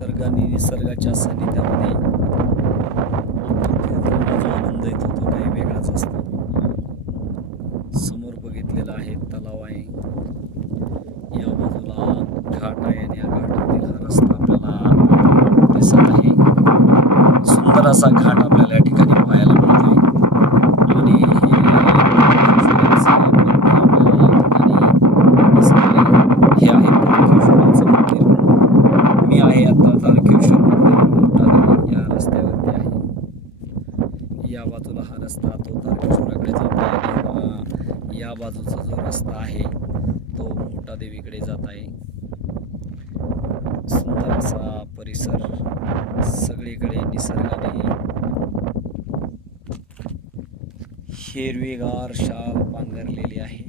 निसर्गाने निसर्गाच्या सानिध्यामध्ये जो आनंद येतो तो काही वेगळाच असतो. समोर बघितलेला आहे तलाव आहे, या बाजूला घाट आहे आणि या घाटातील हा रस्ता आपल्याला दिसत आहे. सुंदर असा घाट आपल्याला या ठिकाणी पाहायला मिळतोय आणि हे आहे तारकेश्वराचं मंदिर. मी आहे आता तारकेश्वर मंदिर या रस्त्यावरती आहे. या बाजूला हा रस्ता तो तारकेश्वराकडे जात आहे आणि या बाजूचा जो रस्ता आहे तो मोठा देवीकडे जात आहे. सुंदर असा परिसर, सगळीकडे निसर्गाने हिरवीगार शाल पांघरलेली आहे.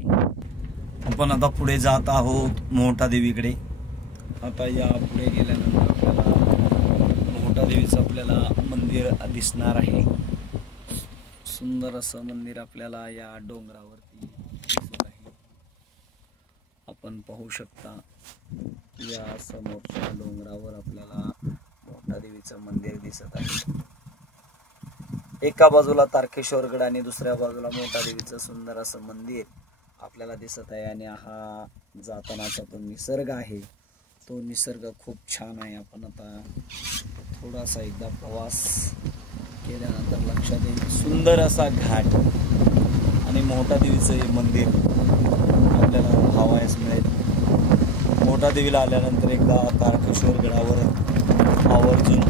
आपण आता पुढे जात आहोत मोठा देवीकडे. आता या पुढे गेल्यानंतर आपल्याला मोठा देवीचं आपल्याला मंदिर दिसणार आहे. सुंदर असं मंदिर आपल्याला या डोंगरावरती दिसत आहे. आपण पाहू शकता या समोरच्या डोंगरावर आपल्याला मोठा देवीचं मंदिर दिसत आहे. एका बाजूला तारकेश्वरगड आणि दुसऱ्या बाजूला मोठा देवीचं सुंदर असं मंदिर आपल्याला दिसत आहे. आणि हा जातानाचा तो निसर्ग आहे, तो निसर्ग खूप छान आहे. आपण आता थोडासा एकदा प्रवास केल्यानंतर लक्षात येईल सुंदर असा घाट आणि मोठा देवीचं हे मंदिर आपल्याला पाहावयास मिळेल. मोठा देवीला आल्यानंतर एकदा तारकेश्वर गडावर आवर्जून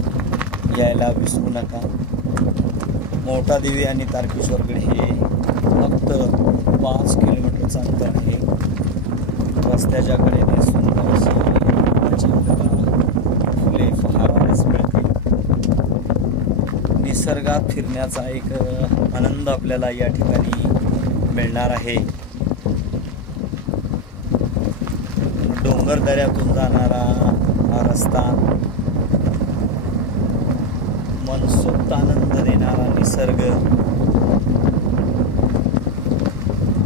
यायला विसरू नका. मोठा देवी आणि तारकेश्वरगड हे फक्त 5 किलोमीटरचं अंतर आहे. रस्त्याच्या कडेने सुंदर अशी फुले पाहावयास मिळतील. निसर्गात फिरण्याचा एक आनंद आपल्याला या ठिकाणी मिळणार आहे. डोंगर दऱ्यातून जाणारा हा रस्ता, मनसोक्त आनंद देणारा निसर्ग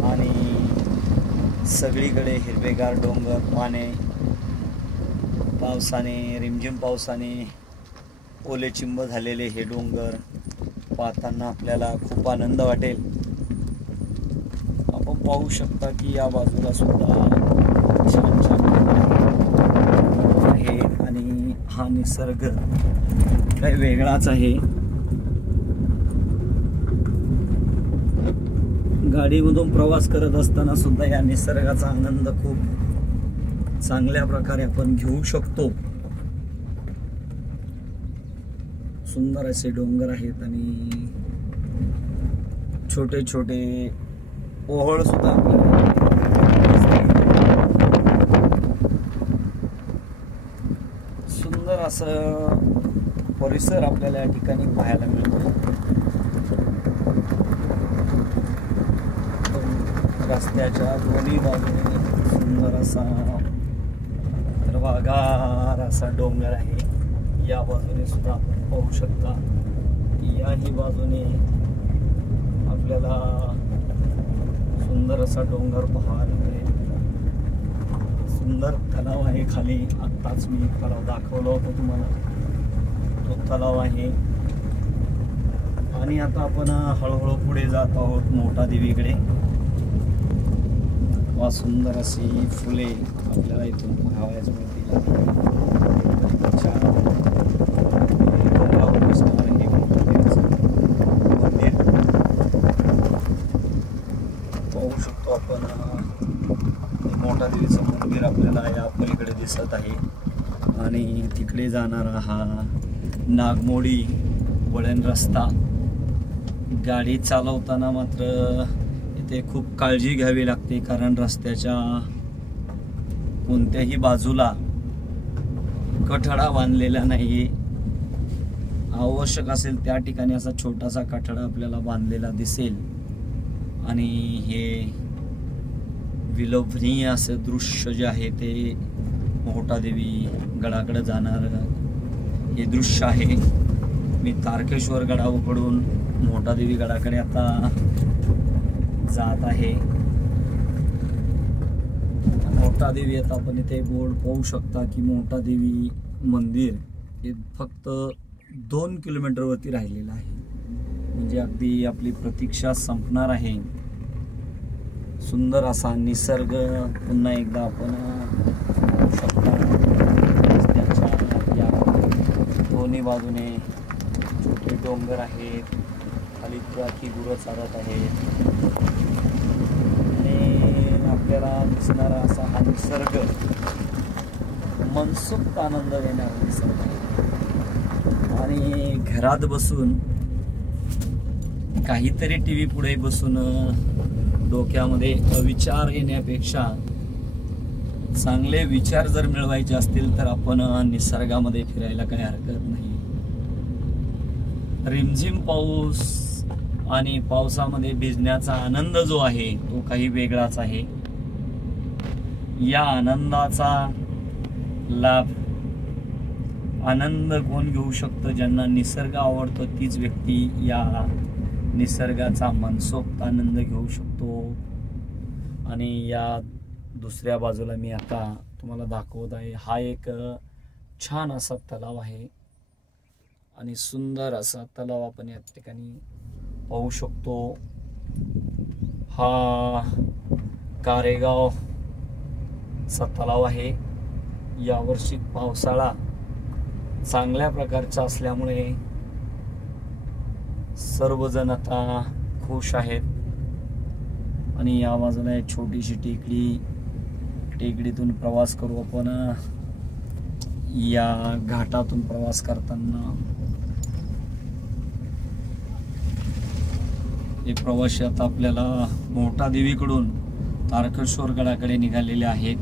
आणि सगळीकडे हिरवेगार डोंगर, पाने, पावसाने, रिमझिम पावसाने ओलेचिंब झालेले हे डोंगर पाहताना आपल्याला खूप आनंद वाटेल. आपण पाहू शकता की या बाजूला सुद्धा छान छान आहे आणि हा निसर्ग काही वेगळाच आहे. गाडीमधून प्रवास करत असताना सुद्धा या निसर्गाचा आनंद खूप चांगल्या प्रकारे आपण घेऊ शकतो. सुंदर असे डोंगर आहेत आणि छोटे छोटे ओहळ सुद्धा आपल्याला सुंदर असं परिसर आपल्याला या ठिकाणी पाहायला मिळतो. रस्त्याच्या दोन्ही बाजूने सुंदर असा हिरवागार असा डोंगर आहे. या बाजूने सुद्धा आपण पाहू शकता की याही बाजूने आपल्याला सुंदर असा डोंगर पाहायला मिळेल. सुंदर तलाव आहे खाली. आत्ताच मी तलाव दाखवला होता तुम्हाला, तो तलाव आहे. आणि आता आपण हळूहळू पुढे जात आहोत मोठा देवीकडे. वा सुंदर अशी फुले आपल्याला इथून पाहावयास मिळतील. मंदिर पाहू शकतो आपण. मोठा देवीचं मंदिर आपल्याला या पलीकडे दिसत आहे आणि तिकडे जाणारा हा नागमोडी वळण रस्ता. गाडी चालवताना मात्र इथे खूप काळजी घ्यावी लागते, कारण रस्त्याच्या कोणत्याही बाजूला कठडा बांधलेला नाही. आवश्यक असेल त्या ठिकाणी असा छोटासा कठडा आपल्याला बांधलेला दिसेल. आणि हे विलोभनीय असं दृश्य जे आहे ते मोठा देवी गडाकडे जाणार हे दृश्य आहे. मी तारकेश्वर गडाकडून मोठा देवी गडाकडे आता जात आहे. मोठा देवी आता आपण इथे बोर्ड पाहू शकता की मोठा देवी मंदिर हे फक्त 2 किलोमीटरवरती राहिलेलं आहे. म्हणजे अगदी आपली प्रतीक्षा संपणार आहे. सुंदर असा निसर्ग पुन्हा एकदा आपण पाहू शकता. रस्त्याच्या या दोन्ही बाजूने छोटे डोंगर आहेत, खाली की गुरं चालत आहेत आणि आपल्याला दिसणारा असा हा निसर्ग मनसोक्त आनंद देणारा निसर्ग आहे. आणि घरात बसून काहीतरी टीव्ही पुढे बसून डोक्यामध्ये अविचार येण्यापेक्षा चांगले विचार जर मिळवायचे असतील तर आपण निसर्गामध्ये फिरायला काही हरकत नाही. रिमझिम पाऊस आणि पावसामध्ये भिजण्याचा आनंद जो आहे तो काही वेगळाच आहे. या आनंदाचा लाभ आनंद कोण घेऊ शकतो? ज्यांना निसर्ग आवडतो तीच व्यक्ती या निसर्गाचा मनसोक्त आनंद घेऊ शकतो. आणि या दुसऱ्या बाजूला मी आता तुम्हाला दाखवत आहे, हा एक छान असा तलाव आहे आणि सुंदर असा तलाव आपण या ठिकाणी पाहू शकतो. हा कारेगावचा तलाव आहे. यावर्षी पावसाळा चांगल्या प्रकारचा असल्यामुळे सर्वजण आता खुश आहेत. आणि या बाजूला एक छोटीशी टेकडीतून प्रवास करू आपण. या घाटातून प्रवास करताना हे प्रवासी आता आपल्याला मोठा देवीकडून तारकेश्वर गडाकडे निघालेले आहेत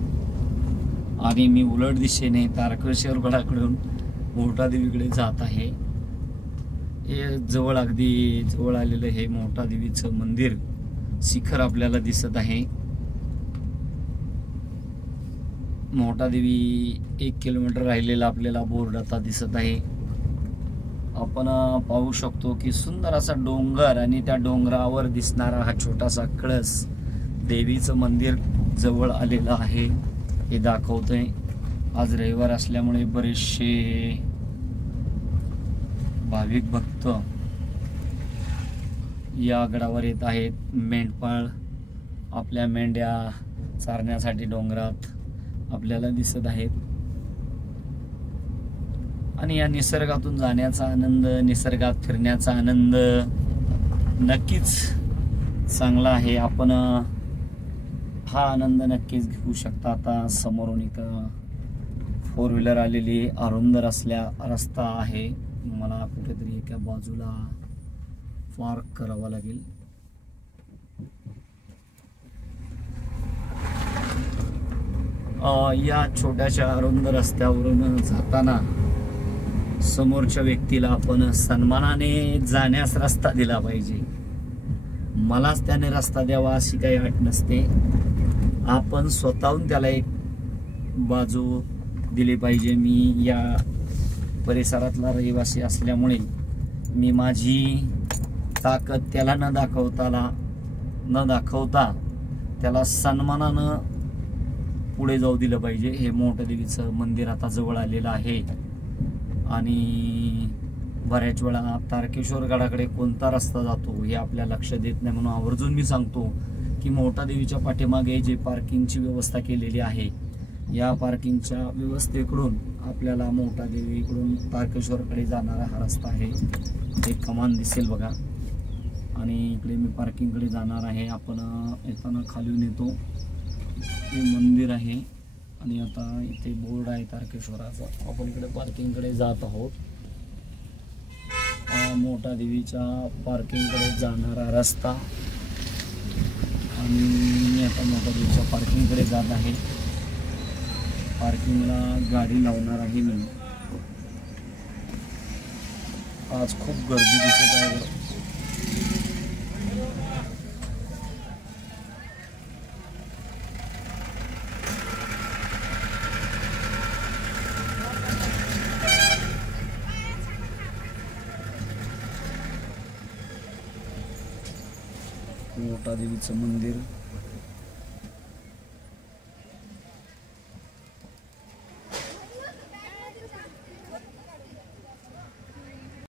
आणि मी उलट दिशेने तारकेश्वर गडाकडून मोठा देवीकडे जात आहे. हे जवळ अगदी जवळ आलेलं हे मोठा देवीचं मंदिर शिखर आपल्याला दिसत आहे. मोठा देवी 1 किलोमीटर राहिलेला आपल्याला बोर्ड आता दिसत आहे. आपण पाहू शकतो की सुंदर असा डोंगर आणि त्या डोंगरावर दिसणारा हा छोटासा कळस देवीचं मंदिर जवळ आलेलं आहे हे दाखवतंय. आज रविवार असल्यामुळे बरेचसे भाविक भक्त या गडावर येत आहेत. मेंढपाळ आपल्या मेंढ्या चारण्यासाठी डोंगरात आपल्याला दिसत आहेत. आणि या निसर्गातून जाण्याचा आनंद, निसर्गात फिरण्याचा आनंद नक्कीच चांगला आहे. आपण हा आनंद नक्कीच घेऊ शकता. आता समोरून एक 4 व्हीलर आलेली अरुंद रस्ता आहे. मला कुठेतरी एका बाजूला पार्क करावा लागेल. या छोट्याशा अरुंद रस्त्यावरून जाताना समोरच्या व्यक्तीला आपण सन्मानाने जाण्यास रस्ता दिला पाहिजे. मलाच त्याने रस्ता द्यावा अशी काही अट नसते. आपण स्वतःहून त्याला एक बाजू दिली पाहिजे. मी या परिसरातला रहिवासी असल्यामुळे मी माझी ताकद त्याला न दाखवता त्याला सन्मानानं पुढे जाऊ दिलं पाहिजे. हे मोठं देवीचं मंदिर आता जवळ आलेलं आहे आणि बऱ्याच वेळा तारकेश्वर गडाकडे कोणता रस्ता जातो हे आपल्या लक्ष देत नाही. म्हणून आवर्जून मी सांगतो की मोठा देवीच्या पाठीमागे जे पार्किंगची व्यवस्था केलेली आहे या पार्किंगच्या व्यवस्थेकडून आपल्याला मोठा देवीकडून तारकेश्वरकडे जाणारा हा रस्ता आहे. एक कमान दिसेल बघा. आणि इकडे मी पार्किंगकडे जाणार आहे. आपण येताना खालून येतो, हे मंदिर आहे आणि आता इथे बोर्ड आहे तारकेश्वराचा. आपण इकडे पार्किंगकडे जात आहोत. मोठा देवीच्या पार्किंगकडे जाणारा रस्ता आणि मी आता मोठा देवीच्या पार्किंगकडे जात आहे. पार्किंगला गाडी लावणार आहे मी. आज खूप गर्दी दिसत आहे. मोठा देवीचं मंदिर